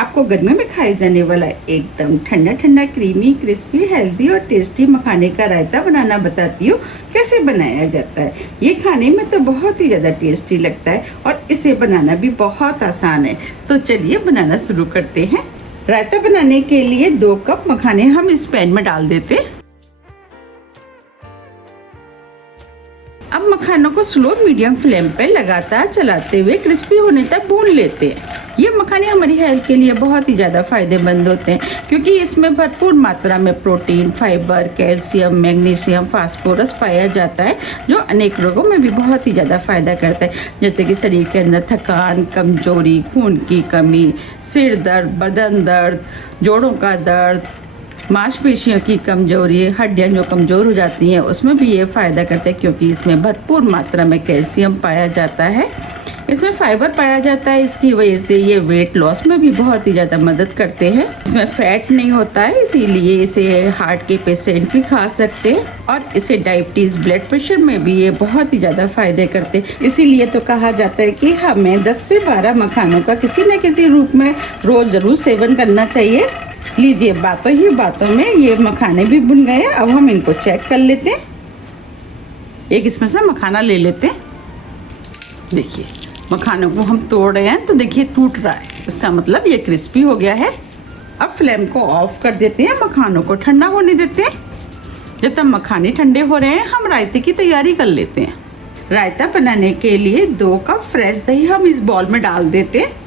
आपको गर्मी में खाए जाने वाला एकदम ठंडा ठंडा क्रीमी क्रिस्पी हेल्दी और टेस्टी मखाने का रायता बनाना बताती हूँ कैसे बनाया जाता है। ये खाने में तो बहुत ही ज़्यादा टेस्टी लगता है और इसे बनाना भी बहुत आसान है। तो चलिए बनाना शुरू करते हैं। रायता बनाने के लिए 2 कप मखाने हम इस पैन में डाल देते हैं। अब मखानों को स्लो मीडियम फ्लेम पर लगातार चलाते हुए क्रिस्पी होने तक भून लेते हैं। ये मखाने हमारी हेल्थ के लिए बहुत ही ज़्यादा फायदेमंद होते हैं क्योंकि इसमें भरपूर मात्रा में protein, fibre, calcium, magnesium, phosphorus पाया जाता है जो अनेक रोगों में भी बहुत ही ज़्यादा फायदा करता है, जैसे कि शरीर के अंदर थकान, कमजोरी, खून की कमी, सिर दर्द, बदन दर्द, जोड़ों का दर्द, मांसपेशियों की कमजोरी, हड्डियां जो कमज़ोर हो जाती हैं उसमें भी ये फ़ायदा करते हैं क्योंकि इसमें भरपूर मात्रा में कैल्शियम पाया जाता है। इसमें फाइबर पाया जाता है, इसकी वजह से ये वेट लॉस में भी बहुत ही ज़्यादा मदद करते हैं। इसमें फैट नहीं होता है, इसीलिए इसे हार्ट के पेशेंट भी खा सकते हैं और इसे डायबिटीज़, ब्लड प्रेशर में भी ये बहुत ही ज़्यादा फायदे करते हैं। इसीलिए तो कहा जाता है कि हमें 10 से 12 मखानों का किसी न किसी रूप में रोज़ ज़रूर सेवन करना चाहिए। लीजिए, बातों ही बातों में ये मखाने भी भुन गए। अब हम इनको चेक कर लेते हैं। एक इसमें से मखाना ले लेते हैं। देखिए, मखानों को हम तोड़ रहे हैं तो देखिए टूट रहा है, इसका मतलब ये क्रिस्पी हो गया है। अब फ्लेम को ऑफ कर देते हैं, मखानों को ठंडा होने देते हैं। जब तक मखाने ठंडे हो रहे हैं हम रायते की तैयारी कर लेते हैं। रायता बनाने के लिए 2 कप फ्रेश दही हम इस बाउल में डाल देते हैं।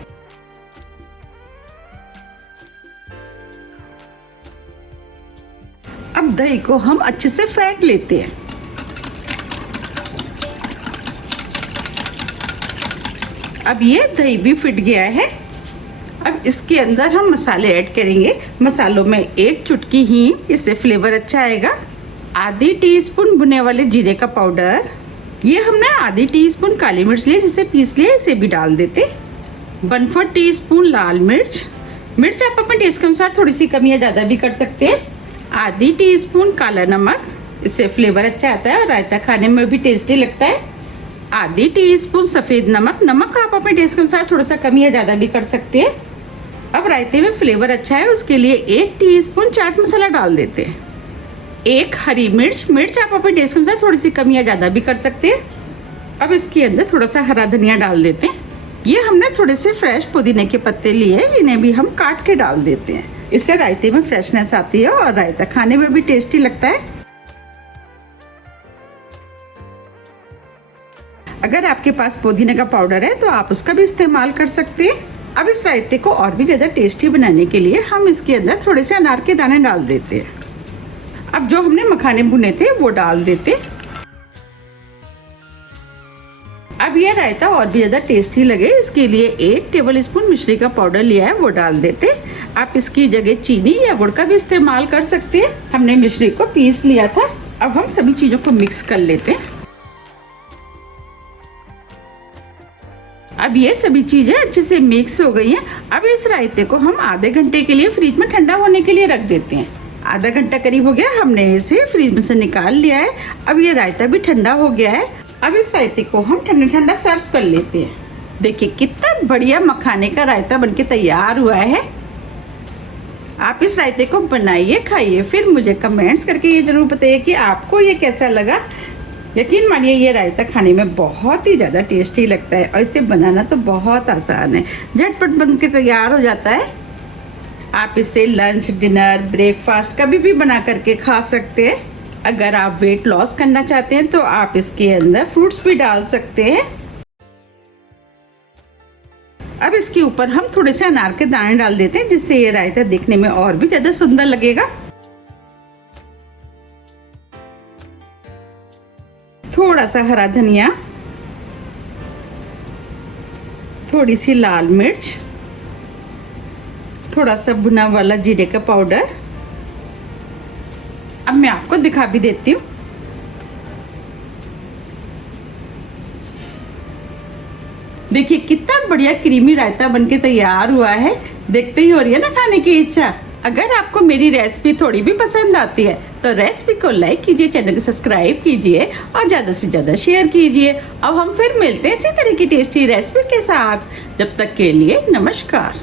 अब दही को हम अच्छे से फेंट लेते हैं। अब ये दही भी फिट गया है। अब इसके अंदर हम मसाले ऐड करेंगे। मसालों में 1 चुटकी हींग, इससे फ्लेवर अच्छा आएगा। आधी टीस्पून भुने वाले जीरे का पाउडर, ये हमने आधी टीस्पून काली मिर्च ली जिसे पीस लिया, इसे भी डाल देते। 1/4 टीस्पून लाल मिर्च, मिर्च आप अपने टेस्ट के अनुसार थोड़ी सी कम या ज़्यादा भी कर सकते हैं। आधी टीस्पून काला नमक, इससे फ्लेवर अच्छा आता है और रायता खाने में भी टेस्टी लगता है। आधी टीस्पून सफ़ेद नमक, नमक आप अपने टेस्ट के अनुसार थोड़ा सा कम या ज़्यादा भी कर सकते हैं। अब रायते में फ्लेवर अच्छा है उसके लिए 1 टीस्पून चाट मसाला डाल देते हैं। 1 हरी मिर्च, मिर्च आप अपने टेस्ट के अनुसार थोड़ी सी कम या ज़्यादा भी कर सकते हैं। अब इसके अंदर थोड़ा सा हरा धनिया डाल देते हैं। ये हमने थोड़े से फ्रेश पुदीने के पत्ते लिए, इन्हें भी हम काट के डाल देते हैं। इससे रायते में फ्रेशनेस आती है और रायता खाने में भी टेस्टी लगता है। अगर आपके पास पुदीने का पाउडर है तो आप उसका भी इस्तेमाल कर सकते हैं। अब इस रायते को और भी ज़्यादा टेस्टी बनाने के लिए हम इसके अंदर थोड़े से अनार के दाने डाल देते हैं। अब जो हमने मखाने भुने थे वो डाल देते। अब यह रायता और भी ज़्यादा टेस्टी लगे इसके लिए 1 टेबलस्पून मिश्री का पाउडर लिया है, वो डाल देते। आप इसकी जगह चीनी या गुड़ का भी इस्तेमाल कर सकते हैं। हमने मिश्री को पीस लिया था। अब हम सभी चीज़ों को मिक्स कर लेते हैं। अब ये सभी चीज़ें अच्छे से मिक्स हो गई हैं। अब इस रायते को हम आधे घंटे के लिए फ्रिज में ठंडा होने के लिए रख देते हैं। आधा घंटा करीब हो गया, हमने इसे फ्रिज में से निकाल लिया है। अब ये रायता भी ठंडा हो गया है। अब इस रायते को हम ठंडा ठंडा सर्व कर लेते हैं। देखिए कितना बढ़िया मखाने का रायता बनके तैयार हुआ है। आप इस रायते को बनाइए, खाइए, फिर मुझे कमेंट्स करके ये जरूर बताइए कि आपको ये कैसा लगा। यकीन मानिए ये रायता खाने में बहुत ही ज़्यादा टेस्टी लगता है और इसे बनाना तो बहुत आसान है, झटपट बन के तैयार हो जाता है। आप इसे लंच, डिनर, ब्रेकफास्ट कभी भी बना करके खा सकते हैं। अगर आप वेट लॉस करना चाहते हैं तो आप इसके अंदर फ्रूट्स भी डाल सकते हैं। अब इसके ऊपर हम थोड़े से अनार के दाने डाल देते हैं जिससे ये रायता दिखने में और भी ज़्यादा सुंदर लगेगा। थोड़ा सा हरा धनिया, थोड़ी सी लाल मिर्च, थोड़ा सा भुना वाला जीरे का पाउडर। अब मैं आपको दिखा भी देती हूँ। देखिए कितना बढ़िया क्रीमी रायता बनके तैयार हुआ है। देखते ही हो रही है ना खाने की इच्छा। अगर आपको मेरी रेसिपी थोड़ी भी पसंद आती है तो रेसिपी को लाइक कीजिए, चैनल को सब्सक्राइब कीजिए और ज़्यादा से ज़्यादा शेयर कीजिए। अब हम फिर मिलते हैं इसी तरह की टेस्टी रेसिपी के साथ। जब तक के लिए नमस्कार।